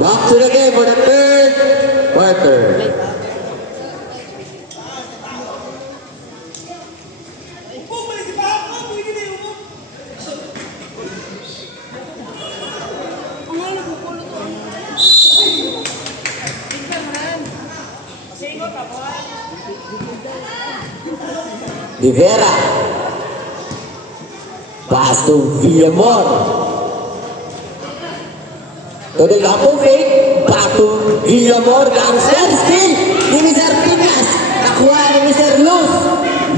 Back to the game for the third quarter. Rivera. Pass to Villamor. To the double fake. Back to Villamor. Gangster still. Ni Mr. Pinas. Nakuha ni Mr. Luz.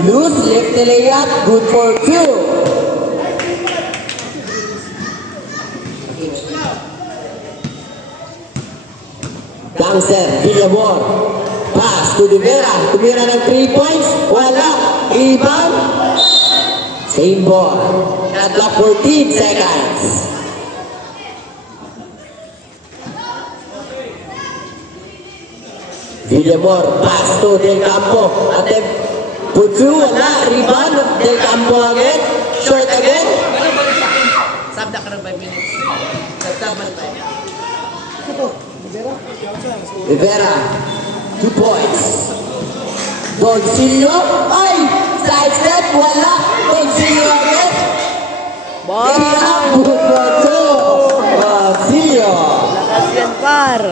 Luz left the layup. Good for 2. Gangster. Villamor. Pass to Rivera. Tumira ng 3 points. Wala. Rebound. Same ball. Shot clock 14 seconds. Villamor. Pass to Del Campo. Attempt. Putsu. Wala. Rebound. Del Campo again. Short again. Sabda ka ng 5 minutes. Sabda ka Rivera. 2 points. Doncillo. Ay! Side step. Wala. Doncillo again. Ball! Good for 2. Doncillo. Lakas yan, par.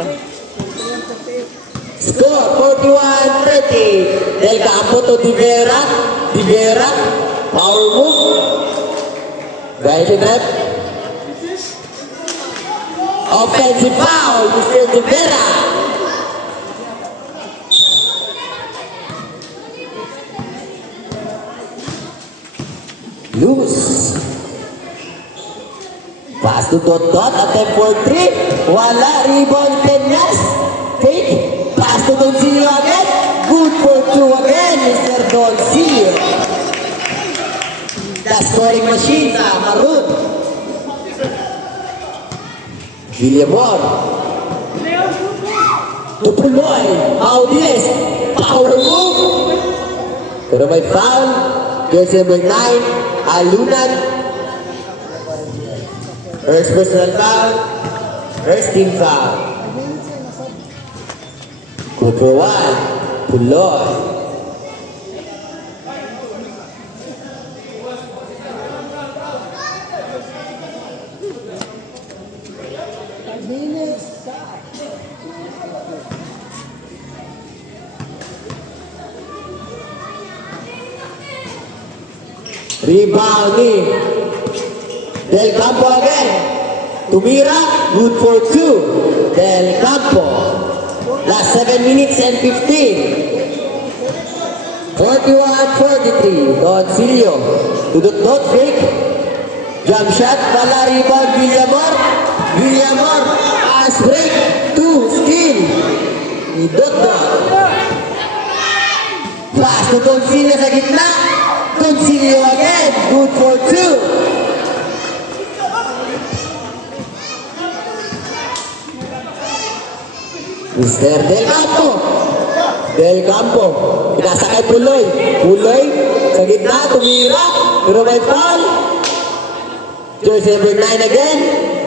Score 41-30. Del Campo to Rivera. Rivera. Power move. Guided up. Offensive foul. Mr. Rivera. Loose. Pass to Dot. Attempt for 3. Wala. Rebound. Peñas. Fake. Pass to Doncillo again. Good for 2 again, Mr. Doncillo. The scoring machine sa Maroon. Villamor. Tupuloy. Audiles. Power move. Pero may foul. Jersey number 9. Alunan. First personal foul. First team foul. Good for 1. Puloy. Rebounding. Del Campo again. Tumira. Good for 2. Del Campo. Last 7 minutes and 15. 41-43. Doncillo. To the dot fake. Jump shot. Wala. Rebound. Villamor. Villamor. Pass break. 2. Steal. Idot. Pass to Doncillo sa gitna. Doncillo again. Good for 2. Mr. Del Campo. Del Campo. Pinasa kay Puloy. Puloy. Sa gitna. Tumira. Pero may foul. Jersey number 9 again.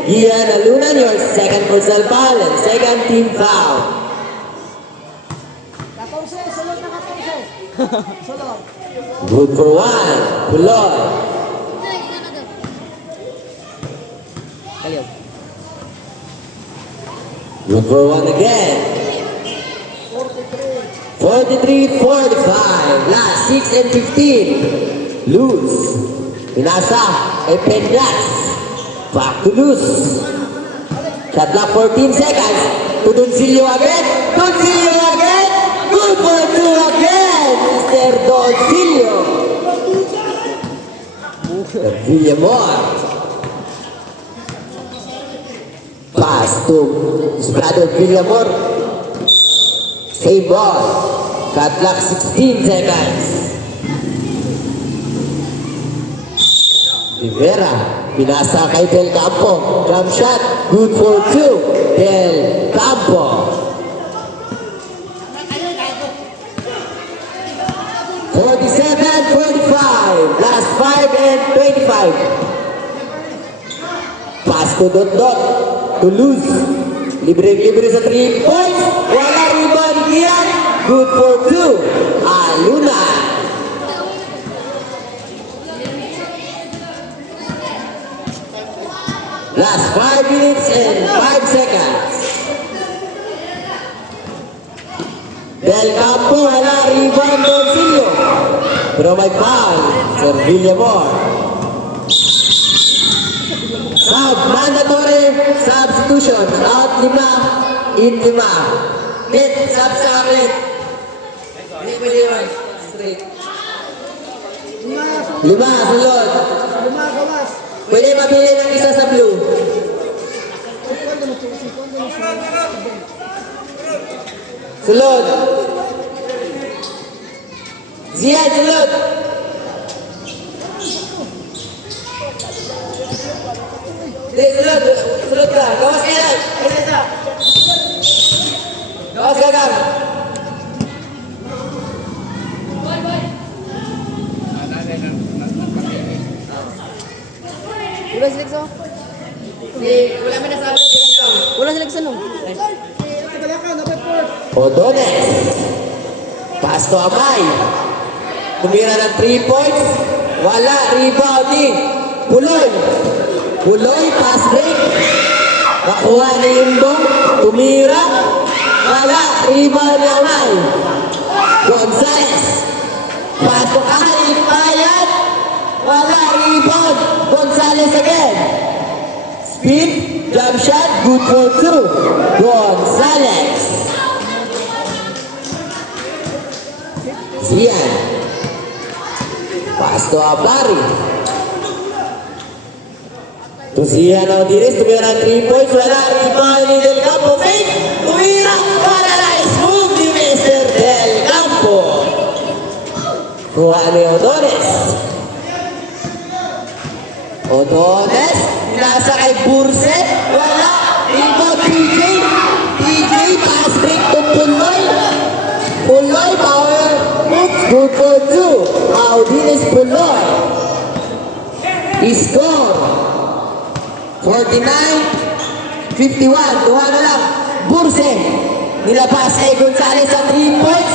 Gian Alunan, your second personal foul and second team foul. 14, sulod na 14. Sulod. Good for 1. Puloy. Kaliw. Good for 1 again. 43-45. Last 6 and 15. Loose. Pinasa. Kay Peñas. Back to loose. Shot clock 14 seconds. To Doncillo again. Doncillo again. Good for 2 again. Mr. Doncillo. Villamor. Pass to Strado Villamor. Save ball. Shot clock 16 seconds. Rivera. Pinasa kay Del Campo. Jump shot. Good for 2. Del Campo. Last 5 and 25. Pass to Dot. To lose. Libre-libre sa 3 points. Wala rebound yan. Good for 2. Aluna. Last 5 minutes and 5 seconds. Del Campo, wala rebound Doncillo. Pero may foul. Sir Villamor. Sub, mandatory substitution. Out 5, in 5. Hit, sub sa akin. Hindi pwede yun. Straight. 5, sulod. Pwede mabili ng isa sa blue. Sulod. Ziad, sulod. Hindi, sulod. Sulod ka. Gawas ka lang. Isa. Gawas ka lang. Wala sila sa Wala mo nasabi ko dito. Wala sila sa no. Odones. Pass to Amay. Tumira ng 3 points. Wala. Rebounding. Puloy. Puloy. Pass break. Nakuha ni Imbong. Tumira. Wala. Rebound ni Amay. Gonzales. Pass to Kahit. Payat. Wala. Rebound. Gonzales again. Spin. Jump shot. Good for 2. Gonzales. Zian. Pass to Abari. To Zian Audires. Tumira ng 3 points. Wala. Rebound ni Del Campo. Fake. Tumira. Para nice move ni Mr. Del Campo. Kuha ni Odones. Odones. Nasa kay Burse. Wala. Rebound TJ. TJ. Pass break to Puloy. Puloy. Power. Good for 2. Audines Puloy. Score. 49-51. Duha na lang. Burse. Nilabas kay Gonzales sa 3 points.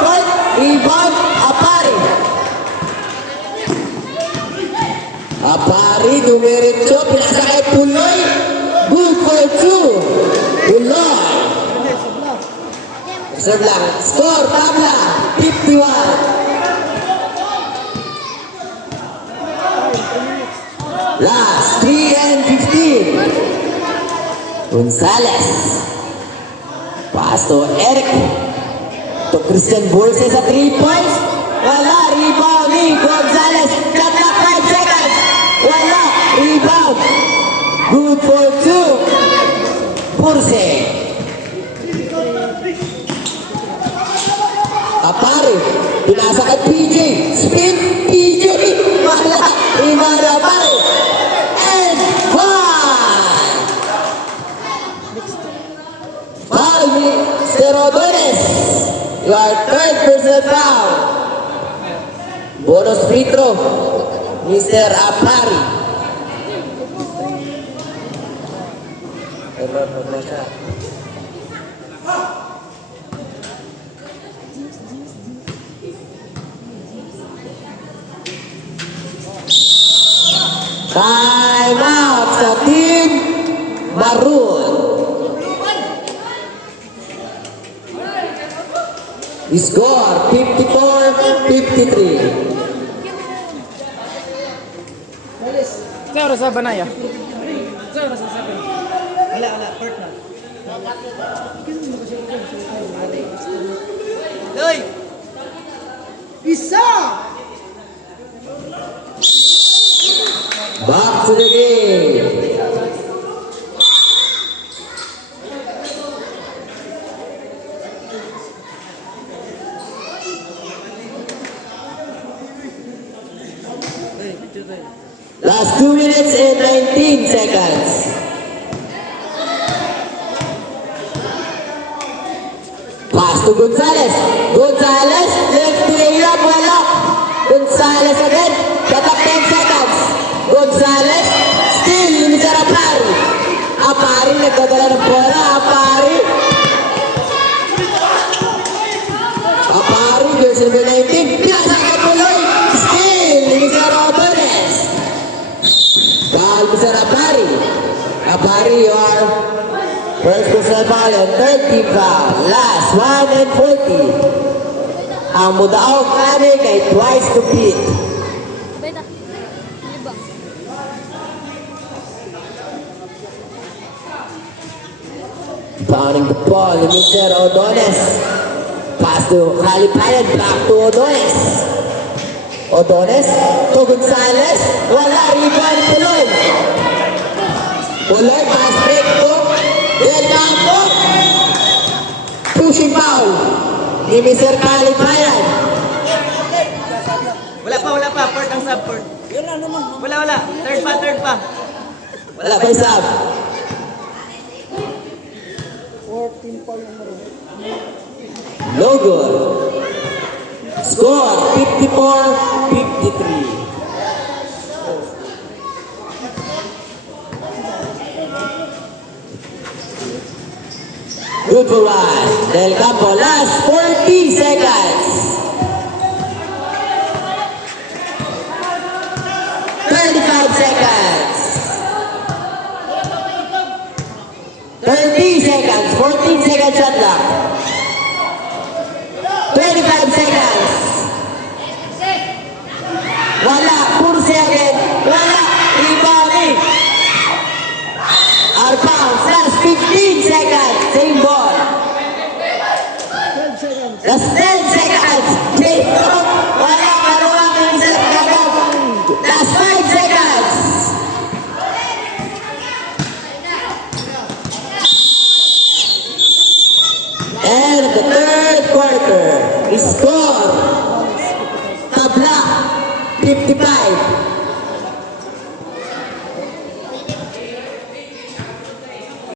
Short. Rebound. Apari. Apari. Dumiretso. Pinasa kay Puloy. Good for 2. Puloy. Serve lang. Score. Tabla. 51. Last. 3 and 15. Gonzales. Pass to Eric. To Christian Burse sa 3 points. Wala. Rebound ni Gonzales. Shot clock 5 seconds. Wala. Rebound. Good for 2. Burse. Apari. Pinasa kay PJ. Spin. PJ. Wala. Rebound ni Apari. And 1. Foul ni Sterodones. Your third personal foul. Bonus free throw. Mr. Apari. Time out sa team Maroon. Score 54-53. Sa sa Banaya. Wala. Court na. Loy! Isa! Back to the game. Last 2 minutes and 19 seconds. Pass to Gonzales. Gonzales, left layup, wala. Gonzales again. Tatak 10 seconds. Gonzales, still, Mr. Apari. Apari, nagdadala ng bola. Barry, you are first personal foul and third team foul. Last, 1 and 40. Ang Mudaog Panic ay twice to beat. Beta. Ibang. Pounding the ball, Mr. Odones. Pass to Kalipayan, back to Odones. Odones to Gonzales. Wala, rebound, Puloy. Puloy, pass break to Del Campo. Pushing foul ni Mr. Kalipayan. Wala pa. Port ang sub, port. Wala. Third pa. Wala pa yung sub. No good. Score 54-53. Good for one. Del Campo, last 40 seconds. 35 seconds. 30 seconds. 14 seconds shot clock. 25 seconds. Wala. 4 seconds. Wala. Rebounding. Our bounce. Last 15 seconds. Same ball. Last 10 seconds. Same ball. Wala. Kaluwang yung sa kagat. Last 5 seconds. And the third quarter is score. Tabla 55.